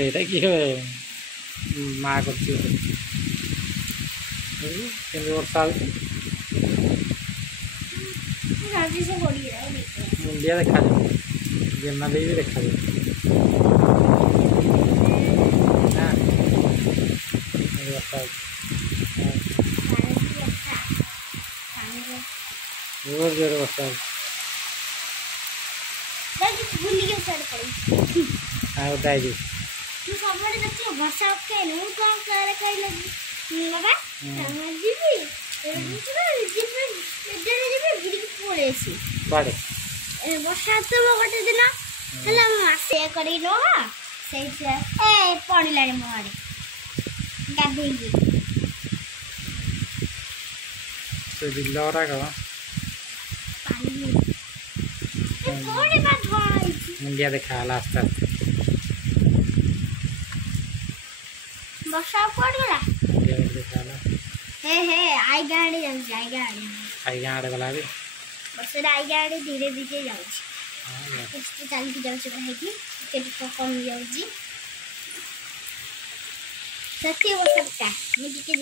ଏଇଟା କିଏ ମା କରୁଛି କେମିତି ବର୍ଷା ହେଉଛି ମୁଣ୍ଡିଆ ଦେଖାଯାଉ ଜେନା ଦେଇ ବି ଦେଖାଯାଉ ନା ବର୍ଷା ହେଉଛି ଜୋର ଜୋର ବର୍ଷା ହେଉଛି ଆଉ ଦାଇ तू सबरे देखियो वर्षा के नहीं कौन करे कहले बाबा हम जीबी जीबी इधर जीबी गिरी पळेसी बाडे वर्षा तो गोटे दिन हला मासे करी लो से ए पड़िला रे मोआडे गाधेई तो बिल्लोरा का पानी ए कोडे बा धोई मुंडिया देखा लास्ट तक वर्षा पड़ गला मुंडिया देखा ला हे आई गाड़ी आड़े गला भी वर्षा आई गाड़ी धीरे धीरे जाउछ इस चल के जाउछ भाई की टिकट कम जाउछ सत्य वो सबका मुझे के